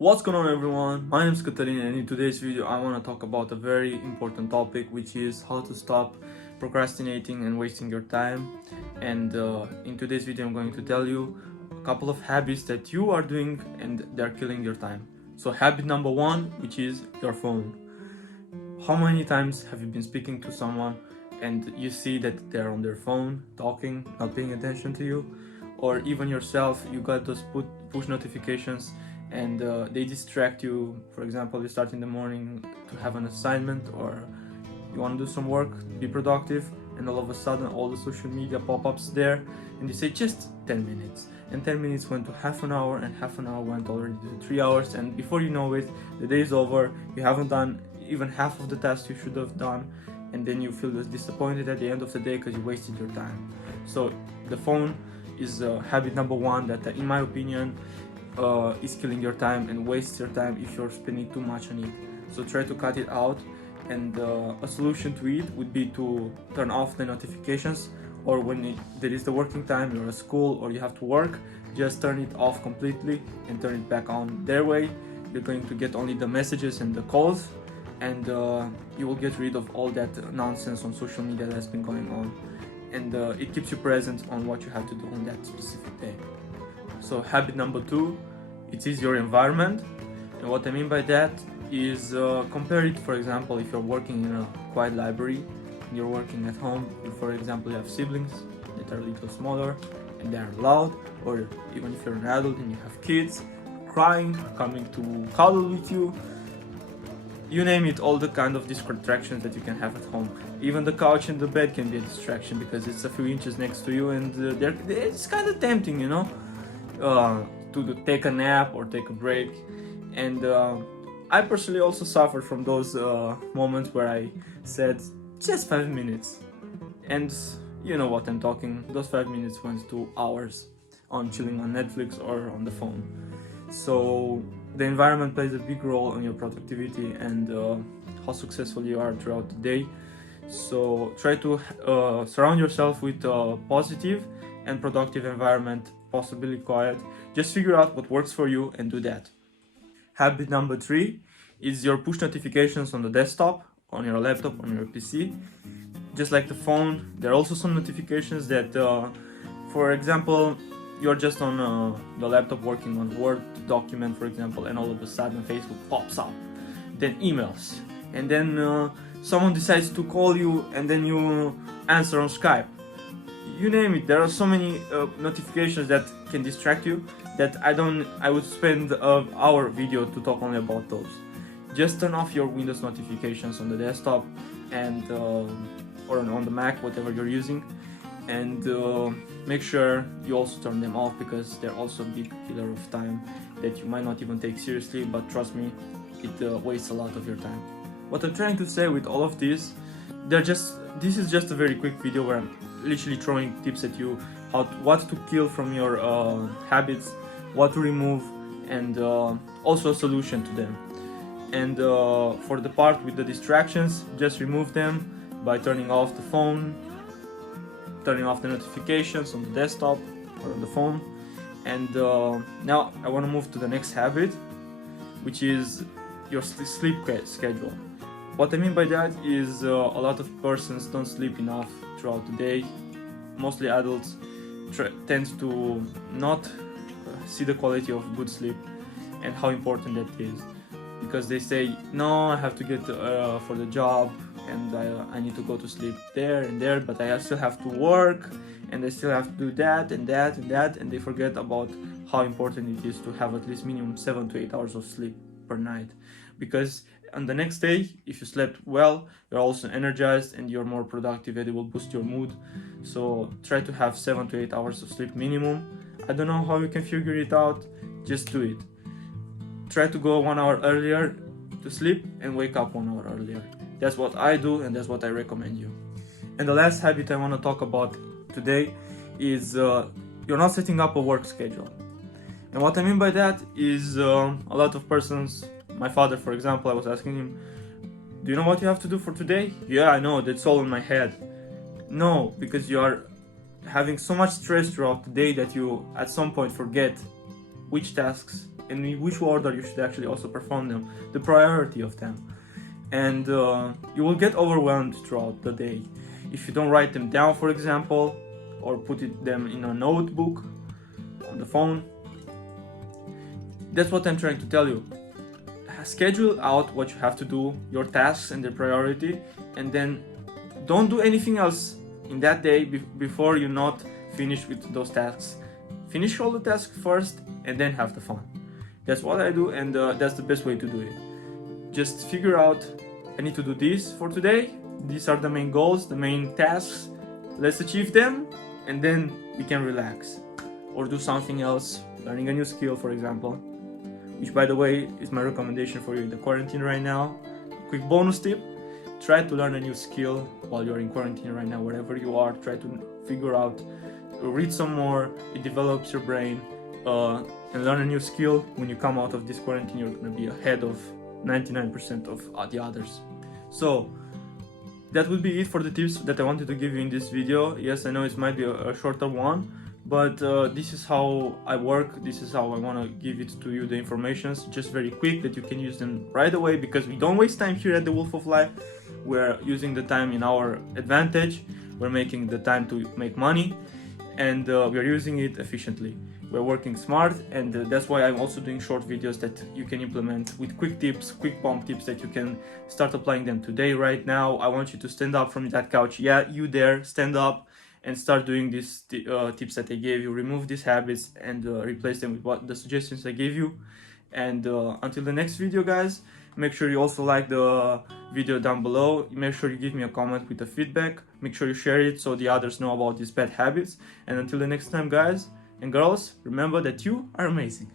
What's going on, everyone? My name is Katarina, and in today's video I want to talk about a very important topic, which is how to stop procrastinating and wasting your time. And in today's video I'm going to tell you a couple of habits that you are doing and they're killing your time. So habit number one, which is your phone. How many times have you been speaking to someone and you see that they're on their phone talking, not paying attention to you? Or even yourself, you got those push notifications and they distract you. For example, you start in the morning to have an assignment or you want to do some work, be productive, and all of a sudden all the social media pop-ups there and you say just 10 minutes, and 10 minutes went to half an hour, and half an hour went already to 3 hours, and before you know it, the day is over. You haven't done even half of the tasks you should have done, and then you feel disappointed at the end of the day because you wasted your time. So the phone is habit number one that in my opinion is killing your time and wastes your time if you're spending too much on it. So try to cut it out, and a solution to it would be to turn off the notifications, or when there is the working time, you're at school or you have to work, just turn it off completely and turn it back on. Their way you're going to get only the messages and the calls, and you will get rid of all that nonsense on social media that's been going on, and it keeps you present on what you have to do on that specific day. So habit number two, it is your environment. And what I mean by that is compare it. For example, if you're working in a quiet library and you're working at home, for example you have siblings that are a little smaller and they are loud, or even if you're an adult and you have kids crying, coming to cuddle with you, you name it, all the kind of distractions that you can have at home. Even the couch and the bed can be a distraction because it's a few inches next to you, and it's kind of tempting, you know, to take a nap or take a break. And I personally also suffered from those moments where I said just 5 minutes, and you know what I'm talking. Those 5 minutes went to hours on chilling on Netflix or on the phone. So the environment plays a big role on your productivity and how successful you are throughout the day. So try to surround yourself with a positive and productive environment, possibly quiet. Just figure out what works for you and do that. Habit number three is your push notifications on the desktop, on your laptop, on your PC. Just like the phone, there are also some notifications that, for example, you're just on the laptop working on Word document, for example, and all of a sudden Facebook pops up, then emails, and then someone decides to call you, and then you answer on Skype. You name it, there are so many notifications that can distract you that I would spend an hour video to talk only about those. Just turn off your Windows notifications on the desktop and or on the Mac, whatever you're using, and make sure you also turn them off, because they're also a big killer of time that you might not even take seriously, but trust me, it wastes a lot of your time. What I'm trying to say with all of this, this is just a very quick video where I'm literally throwing tips at you, what to kill from your habits, what to remove, and also a solution to them. And for the part with the distractions, just remove them by turning off the phone, turning off the notifications on the desktop or on the phone. And now I want to move to the next habit, which is your sleep schedule. What I mean by that is a lot of persons don't sleep enough throughout the day. Mostly adults tend to not see the quality of good sleep and how important that is, because they say, no, I have to get for the job, and I need to go to sleep there and there, but I still have to work, and I still have to do that and that and that, and they forget about how important it is to have at least minimum 7 to 8 hours of sleep per night. Because on the next day, if you slept well, you're also energized and you're more productive, and it will boost your mood. So try to have 7 to 8 hours of sleep minimum. I don't know how you can figure it out, just do it. Try to go 1 hour earlier to sleep and wake up 1 hour earlier. That's what I do, and that's what I recommend you. And the last habit I want to talk about today is you're not setting up a work schedule. And what I mean by that is a lot of persons, my father for example, I was asking him, do you know what you have to do for today? Yeah, I know, that's all in my head. No, because you are having so much stress throughout the day that you at some point forget which tasks and in which order you should actually also perform them, the priority of them. And you will get overwhelmed throughout the day if you don't write them down, for example, or put them in a notebook on the phone. That's what I'm trying to tell you. Schedule out what you have to do, your tasks and their priority, and then don't do anything else in that day before you're not finished with those tasks. Finish all the tasks first and then have the fun. That's what I do, and that's the best way to do it. Just figure out, I need to do this for today, these are the main goals, the main tasks, let's achieve them, and then we can relax or do something else, learning a new skill, for example, which, by the way, is my recommendation for you in the quarantine right now. Quick bonus tip: try to learn a new skill while you're in quarantine right now, wherever you are. Try to figure out, read some more, it develops your brain, and learn a new skill. When you come out of this quarantine, you're gonna be ahead of 99% of the others. So that would be it for the tips that I wanted to give you in this video. Yes, I know it might be a shorter one, but this is how I work, this is how I want to give it to you, the informations, just very quick, that you can use them right away, because we don't waste time here at the Wolf of Life. We're using the time in our advantage, we're making the time to make money, and we're using it efficiently. We're working smart, and that's why I'm also doing short videos that you can implement with quick tips, quick bomb tips that you can start applying them today, right now. I want you to stand up from that couch. Yeah, you there, stand up and start doing these tips that I gave you. Remove these habits and replace them with what the suggestions I gave you. And until the next video, guys, make sure you also like the video down below. Make sure you give me a comment with the feedback. Make sure you share it so the others know about these bad habits. And until the next time, guys and girls, remember that you are amazing.